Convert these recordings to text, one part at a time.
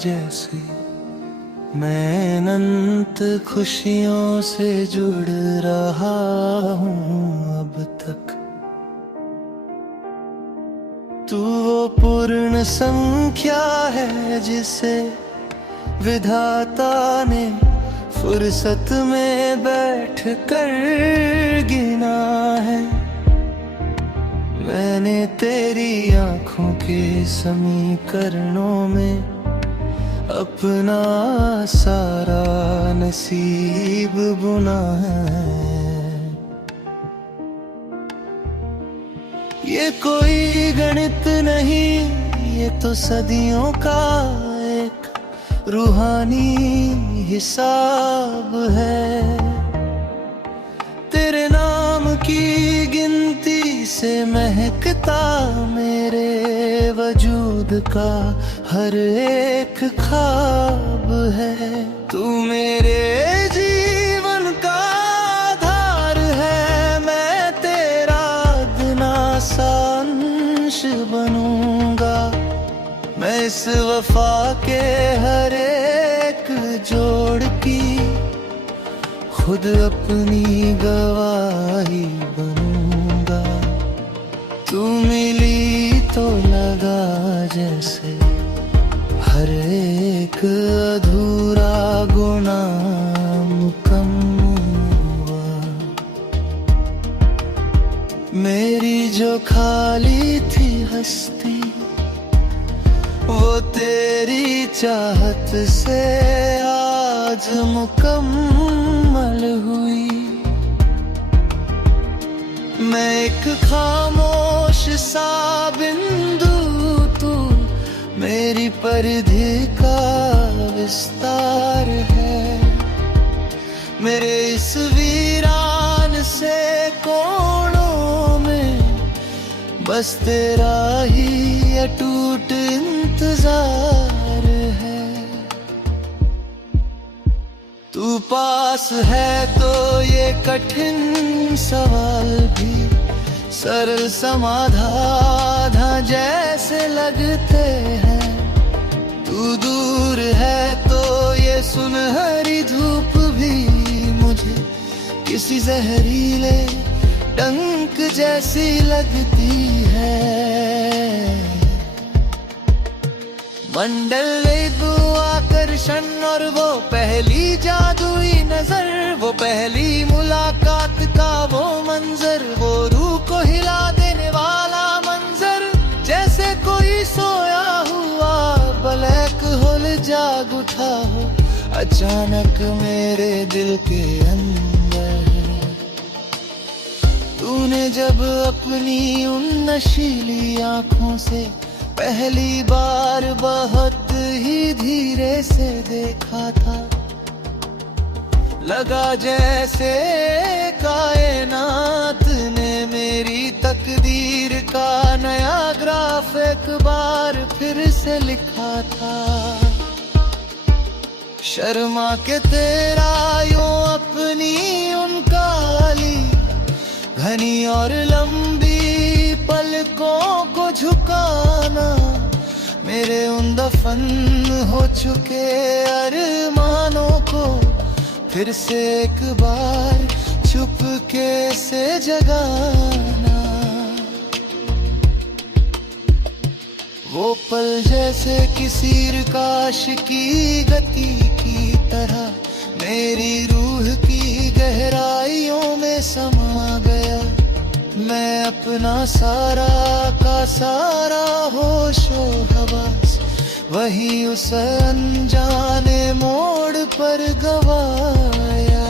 जैसे मैं अनंत खुशियों से जुड़ रहा हूँ अब तक। तू वो पूर्ण संख्या है जिसे विधाता ने फुर्सत में बैठ कर गिना है। मैंने तेरी आंखों के समीकरणों में अपना सारा नसीब बुना है। ये कोई गणित नहीं, ये तो सदियों का एक रूहानी हिसाब है। तेरे नाम की गिनती से महकता मेरे वजूद का हर एक ख्वाब है। तू मेरे जीवन का आधार है, मैं तेरा अदना सा अंश बनूंगा। मैं इस वफा के हर एक जोड़ की खुद अपनी गवाही बनूंगा। तू मिली तो लगा जैसे हर एक अधूरा गुना मुकम्मल हुआ। मेरी जो खाली थी हस्ती वो तेरी चाहत से आज मुकम्मल हुई। मैं एक खामोश सा बिंदु, तू मेरी परिधि का विस्तार है। मेरे इस वीरान से कोणों में बस तेरा ही अटूट इंतजार है। तू पास है तो ये कठिन सवाल भी सरल समाधान जैसे लगते हैं। तू दूर है तो ये सुनहरी धूप भी मुझे किसी जहरीले डंक जैसी लगती है। मंडल आकर्षण और वो पहली जादुई नजर, वो पहली मुलाकात का वो मंजर, वो रूह को हिला देने वाला मंजर। जैसे कोई सोया हुआ ब्लैक होल जाग उठा हो अचानक मेरे दिल के अंदर। तूने जब अपनी उन नशीली आंखों से पहली बार बहुत ही धीरे से देखा था, लगा जैसे कायनात ने मेरी तकदीर का नया ग्राफ एक बार फिर से लिखा था। शर्मा के तेरा यूं अपनी उन काली घनी और लंबी पलकों को झुकाना मेरे उन दफन हो चुके अरमानों को फिर से एक बार चुपके से जगाना। वो पल जैसे किसी रकाश की गति की तरह मेरी रूह की गहराइयों में समा गया। मैं अपना सारा का सारा होशो हवास वही उस अनजाने मोड़ पर गवाया।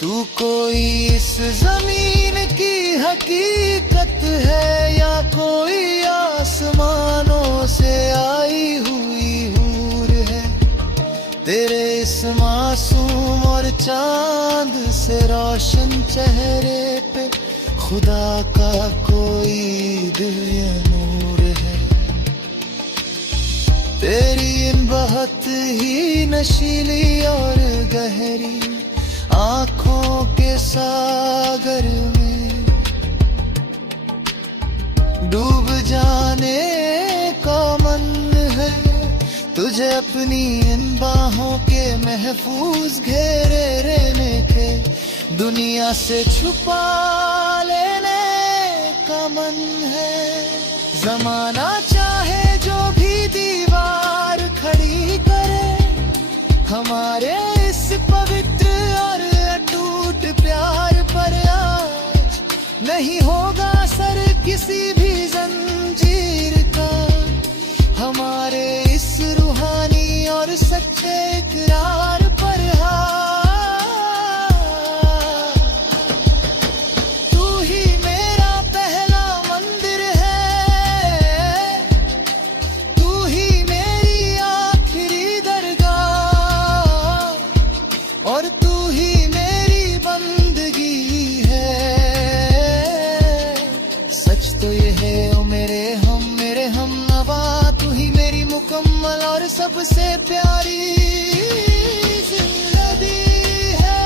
तू कोई इस जमीन की हकीकत है या कोई आसमानों से आई हुई हूर है। तेरे इस मासूम और चांद से रोशन चेहरे पे खुदा का कोई दिव्य नूर है। तेरी इन बहुत ही नशीली और गहरी आँखों के सागर में डूब जाने का मुझे अपनी इन बाहों के महफूज घेरे रहने के दुनिया से छुपा लेने का मन है। जमाना चाहे जो भी दीवार खड़ी करे, हमारे इस पवित्र और अटूट प्यार पर आज नहीं होगा असर किसी भी जंजीर का। हमारे इस रूहानी और सच्चे इकरार पर तू ही मेरा पहला मंदिर है, तू ही मेरी आखिरी दरगाह, और तू ही मेरी बंदगी है। सच तो ये है ओ मेरे हम नवा, तू ही मेरी मुकम्मल और सबसे प्यारी जिंदगी है।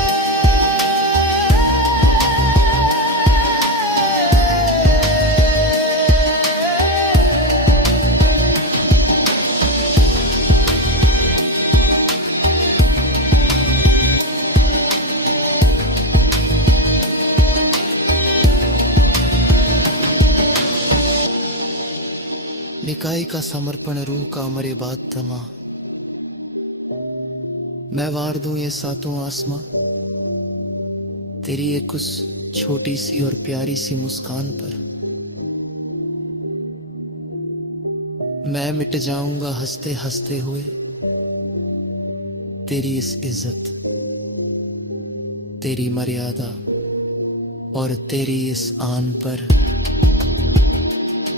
निकाई का समर्पण रूह का अमर बात तमा, मैं वार दूं ये सातों आसमां तेरी एक उस छोटी सी और प्यारी सी मुस्कान पर। मैं मिट जाऊंगा हंसते हंसते हुए तेरी इस इज्जत, तेरी मर्यादा और तेरी इस आन पर।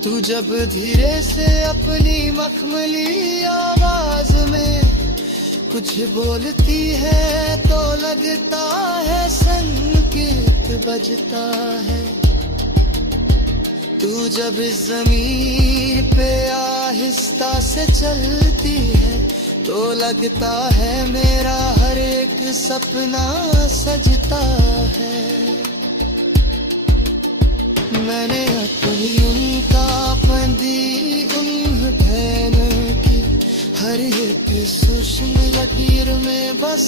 तू जब धीरे से अपनी मखमली आवाज में कुछ बोलती है तो लगता है संगीत बजता है। तू जब इस जमीन पे आहिस्ता से चलती है तो लगता है मेरा हर एक सपना सजता है। मैंने अपनी उनका दी उन बहन की हर एक सूक्ष्म लकीर में बस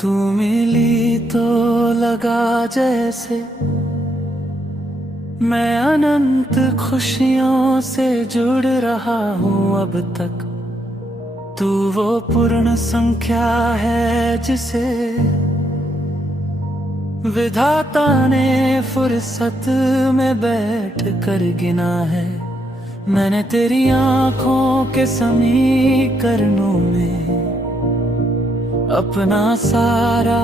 तू मिली तो लगा जैसे मैं अनंत खुशियों से जुड़ रहा हूँ अब तक। तू वो पूर्ण संख्या है जिसे विधाता ने फुर्सत में बैठ कर गिना है। मैंने तेरी आंखों के समीकरणों में अपना सारा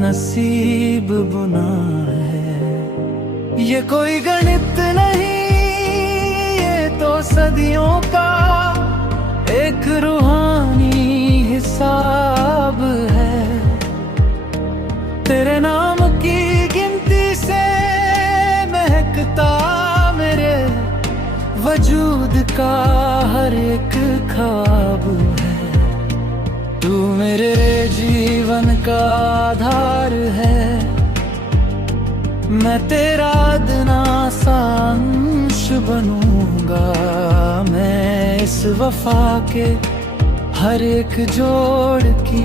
नसीब बुना है। ये कोई गणित नहीं, ये तो सदियों का एक रूहानी हिसाब है। तेरे नाम की गिनती से महकता मेरे वजूद का हर एक ख्वाब है। तू मेरे जीवन का आधार है, मैं तेरा अदना सा अंश बनूंगा। मैं इस वफा के हर एक जोड़ की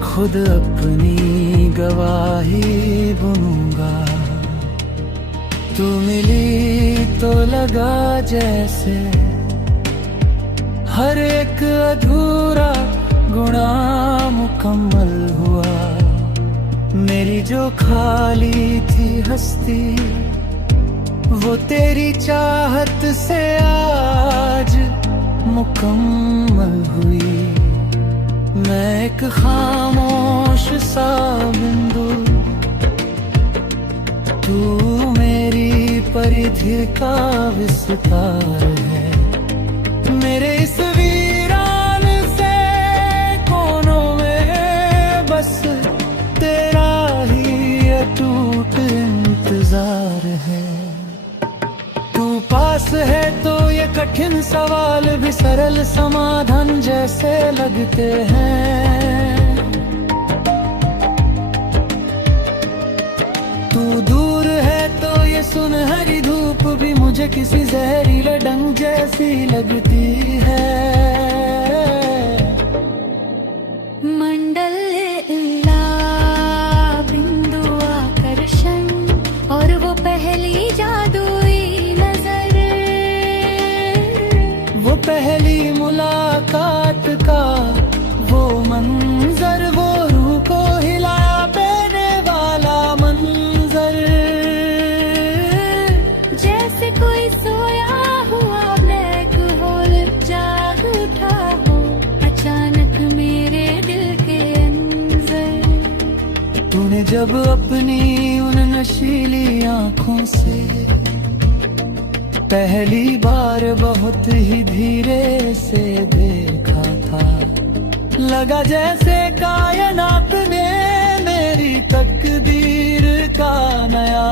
खुद अपनी गवाही बुनूंगा। तू मिली तो लगा जैसे हर एक अधूरा गुणा मुकम्मल हुआ। मेरी जो खाली थी हस्ती वो तेरी चाहत से आज मुकम्मल हुई। मैं एक खामोश सा बिंदु, तू मेरी परिधि का विस्तार है। मेरे इस वीरान से कोनों में बस तेरा ही अटूट इंतजार है। तू पास है तो ये कठिन सवाल भी सरल समाधान जैसे लगते हैं। मुझे किसी जहरीले डंग जैसी लगती है। मंडल इल्ला बिंदु आकर्षण और वो पहली जादुई नजर, वो पहली मुलाकात का वो मंजर, वो रूह को हिला देने वाला मंजर। जैसे कोई सोया हुआ ब्लैक होल जाग उठा हो अचानक मेरे दिल के अंदर। तूने जब अपनी उन नशीली आंखों से पहली बार बहुत ही धीरे से देखा था, लगा जैसे कायनात ने मेरी तकदीर का नया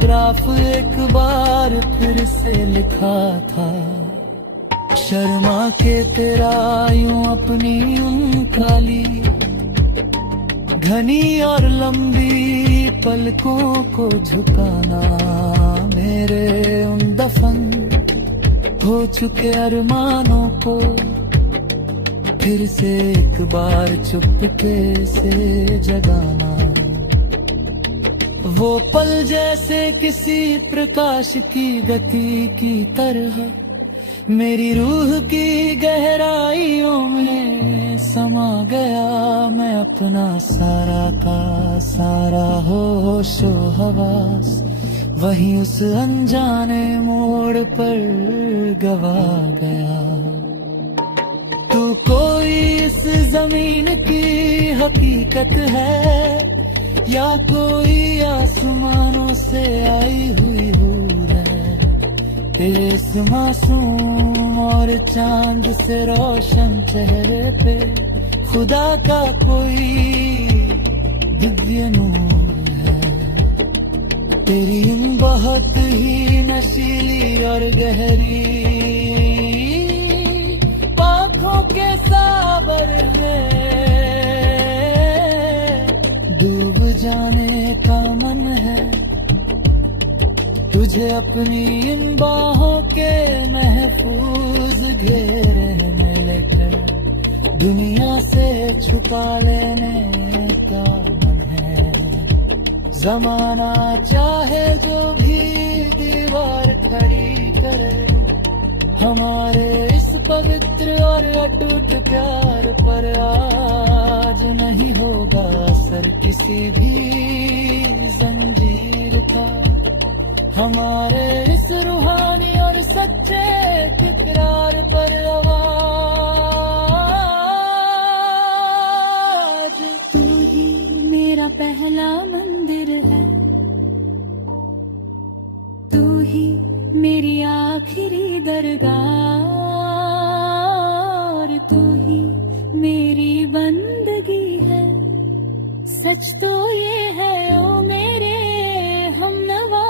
ग्राफ एक बार फिर से लिखा था। शर्मा के तेरा यूं अपनी उन काली घनी और लंबी पलकों को झुकाना, मेरे उन दफन हो चुके अरमानों को फिर से एक बार चुपके से जगाना। वो पल जैसे किसी प्रकाश की गति की तरह मेरी रूह की गहराइयों में समा गया। मैं अपना सारा का सारा होशो हवास वहीं उस अनजाने मोड़ पर गवा गया। तू कोई इस जमीन की हकीकत है या कोई आसमानों से आई हुई हूर है, तेरे इस मासूम और चांद से रोशन चेहरे पे खुदा का कोई दिव्य नूर है। तेरी इन बहुत ही नशीली और गहरी आँखों के सावर में डूब जाने का मन है, तुझे अपनी इन बाहों के महफूज घेरे में लेकर दुनिया से छुपा लेने का मन है। जमाना चाहे जो भी दीवार खड़ी करे, हमारे इस पवित्र और अटूट प्यार पर आज नहीं होगा असर किसी भी जंजीर का। हमारे इस रूहानी और सच्चे इकरार पर आवाज। तू ही मेरा पहला मंदिर है, तू ही मेरी आखिरी दरगाह, और तू ही मेरी बंदगी है। सच तो ये है ओ मेरे हमनवा,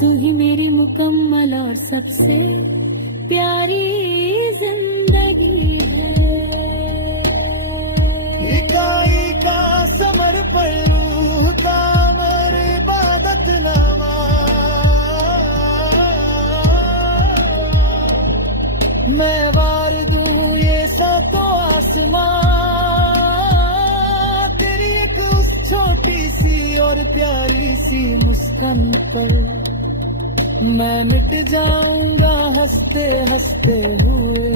तू ही मेरी मुकम्मल और सबसे प्यारी जिंदगी है। इकाई का समर्पण रूह का मेरे इबादत नामा, मैं वार दूं ये सातों आसमां तेरी एक उस छोटी सी और प्यारी सी मुस्कान पर। मैं मिट जाऊंगा हंसते हंसते हुए,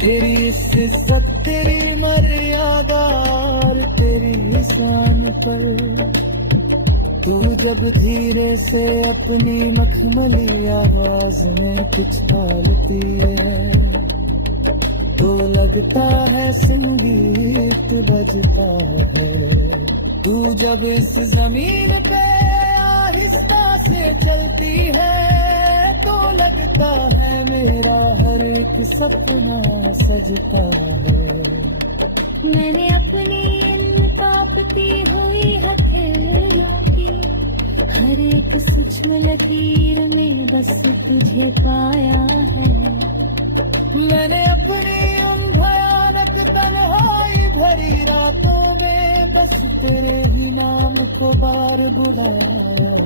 तेरी इस इज्जत तेरी मर्यादा और तेरी शान पर। तू जब धीरे से अपनी मखमली आवाज में कुछ बोलती है तो लगता है संगीत बजता है। तू जब इस जमीन पे आहिस्ता से चलती है तो लगता है मेरा हर एक सपना सजता है। मैंने अपनी इन कांपती हुई हथेलियों की हर एक सूक्ष्म लकीर में बस तुझे पाया है। मैंने अपनी उन भयानक तन्हाई भरी रातों में बस तेरे ही नाम को बार बुलाया।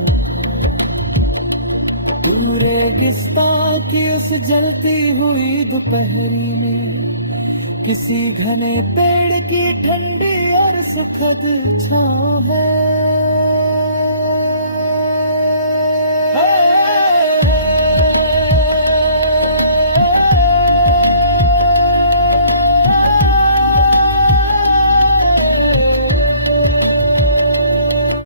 तू रेगिस्तान की उस जलती हुई दोपहरी में किसी घने पेड़ की ठंडी और सुखद छाँव है।